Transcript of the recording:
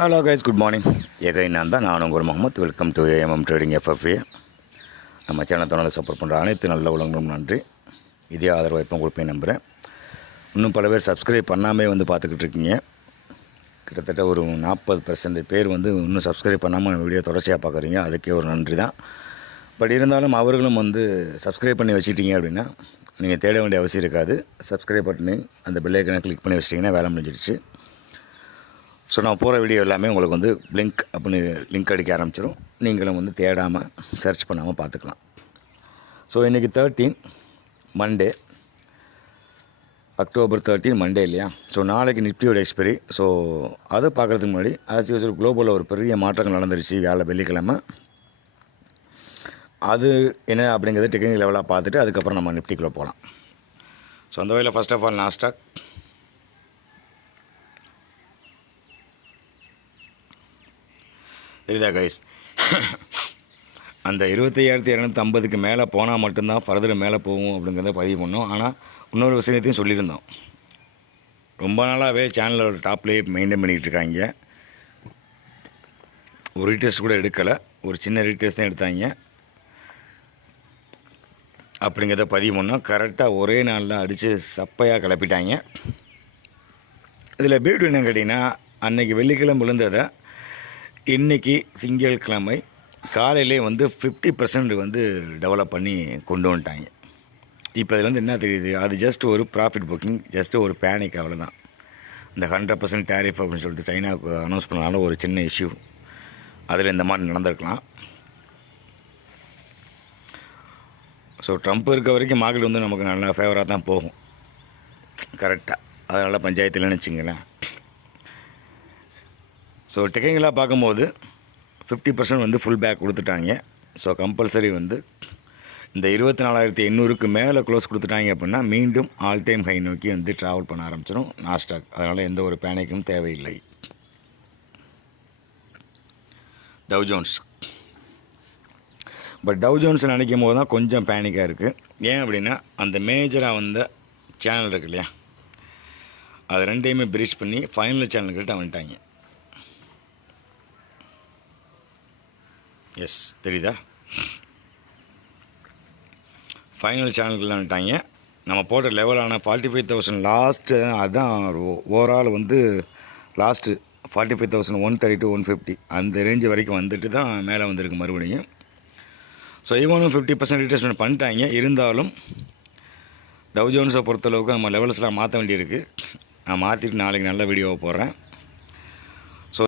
Hello guys, good morning. நான் உங்கள் Mohammed. Welcome to AMM trading FFA. நம்ம சேனல் தொடர்ந்து சப்போர்ட் பண்ணுற அனைத்து நல்ல உலகங்களும் நன்றி. இதே ஆதரவு இப்போ கொடுப்பேன் நம்புகிறேன். இன்னும் பல பேர் சப்ஸ்கிரைப் பண்ணாமல் பார்த்துக்கிட்டு இருக்கீங்க. கிட்டத்தட்ட ஒரு 40% பேர் இன்னும் சப்ஸ்கிரைப் பண்ணாமல் வீடியோ தொடர்ச்சியாக பார்க்குறீங்க. அதுக்கே ஒரு நன்றி தான். பட் இருந்தாலும் அவர்களும் சப்ஸ்கிரைப் பண்ணி வச்சுக்கிட்டீங்க அப்படின்னா நீங்கள் தேட வேண்டிய அவசியம் இருக்காது. சப்ஸ்கிரைப் பண்ணி அந்த பெல் ஐக்கனை கிளிக் பண்ணி வச்சிட்டிங்கன்னா வேலை முடிஞ்சிடுச்சு. ஸோ நான் போகிற வீடியோ எல்லாமே உங்களுக்கு பிளிங்க் அப்படின்னு லிங்க் அடிக்க ஆரம்பிச்சிடும். நீங்களும் தேடாமல் சர்ச் பண்ணாமல் பார்த்துக்கலாம். ஸோ இன்றைக்கி 13 மண்டே, அக்டோபர் 13 மண்டே இல்லையா? ஸோ நாளைக்கு நிஃப்டியோட எக்ஸ்பைரி. ஸோ அதை பார்க்குறதுக்கு முன்னாடி ஆஸ் யூசுவல் குளோபலில் ஒரு பெரிய மாற்றங்கள் நடந்துருச்சு வெள்ளிக்கிழமை. அது என்ன அப்படிங்கிறது டெக்னிக்கல் லெவலாக பார்த்துட்டு அதுக்கப்புறம் நம்ம நிஃப்டிக்குள்ளே போகலாம். ஸோ அந்த வகையில் ஃபர்ஸ்ட் ஆஃப் ஆல் நாஸ்டாக் தெரியுதா கைஸ்? அந்த 25,250க்கு மேலே போனால் மட்டும்தான் ஃபர்தர் மேலே போகும் அப்படிங்கிறத பதிவு பண்ணோம். ஆனால் இன்னொரு விஷயத்தையும் சொல்லியிருந்தோம். ரொம்ப நாளாகவே சேனலோட டாப்லேயே மெயின்டைன் பண்ணிகிட்டு இருக்காங்க. ஒரு ரீடெஸ்ட் கூட எடுக்கலை, ஒரு சின்ன ரீடெஸ்ட் தான் எடுத்தாங்க. அப்படிங்கிறத பதிவு பண்ணோம். கரெக்டாக ஒரே நாளில் அடித்து சப்பையாக கிளப்பிட்டாங்க. இதில் பியூட்டி என்ன கேட்டிங்கன்னா, அன்றைக்கி வெள்ளிக்கிழமை விழுந்ததை இன்றைக்கி திங்கட்கிழமை காலையிலே 50% டெவலப் பண்ணி கொண்டு வந்துட்டாங்க. இப்போ அதில் என்ன தெரியுது? அது ஜஸ்ட் ஒரு ப்ராஃபிட் புக்கிங், ஜஸ்ட் ஒரு பேனிக், அவ்வளோதான். இந்த 100% டேரிஃப் அப்படின்னு சொல்லிட்டு சைனாவுக்கு அனௌன்ஸ் பண்ணாலும் ஒரு சின்ன இஷ்யூ, அதில் இந்த மாதிரி நடந்திருக்கலாம். ஸோ ட்ரம்ப் இருக்க வரைக்கும் மார்க்கெட் நமக்கு நல்லா ஃபேவராக தான் போகும், கரெக்டாக. அதனால் பஞ்சாயத்து இல்லைன்னு வச்சுங்களேன். ஸோ டெக்னிக்கலாக பார்க்கும்போது 50% ஃபுல் பேக் கொடுத்துட்டாங்க. ஸோ கம்பல்சரி இந்த 24,800க்கு மேலே க்ளோஸ் கொடுத்துட்டாங்க அப்படின்னா மீண்டும் ஆல் டைம் ஹை நோக்கி ட்ராவல் பண்ண ஆரம்பிச்சிடும் நாஸ்டாக். அதனால் எந்த ஒரு பேனிக்கும் தேவையில்லை. டவ் ஜோன்ஸ் நினைக்கும் போது தான் கொஞ்சம் பேனிக்காக இருக்குது. ஏன் அப்படின்னா அந்த மேஜராக சேனல் இருக்கு இல்லையா, அது ரெண்டையுமே பிரீச் பண்ணி ஃபைனல் சேனல்கிட்ட வந்துட்டாங்க. எஸ், தெரியுதா? ஃபைனல் சேனல்கள் வந்துட்டாங்க. நம்ம போட்ட லெவலான 45,000 லாஸ்ட்டு, அதுதான் ஓவரால் லாஸ்ட்டு 45,132 150 அந்த ரேஞ்சு வரைக்கும் வந்துட்டு தான் மேலே வந்திருக்கு மறுபடியும். ஸோ இவனும் 50% ரீட்ரேஸ்மெண்ட் பண்ணிட்டாங்க. இருந்தாலும் டவ் ஜோன்ஸை பொறுத்தளவுக்கு நம்ம லெவல்ஸ்லாம் மாற்ற வேண்டியிருக்கு. நான் மாற்றிட்டு நாளைக்கு நல்ல வீடியோவை போடுறேன்.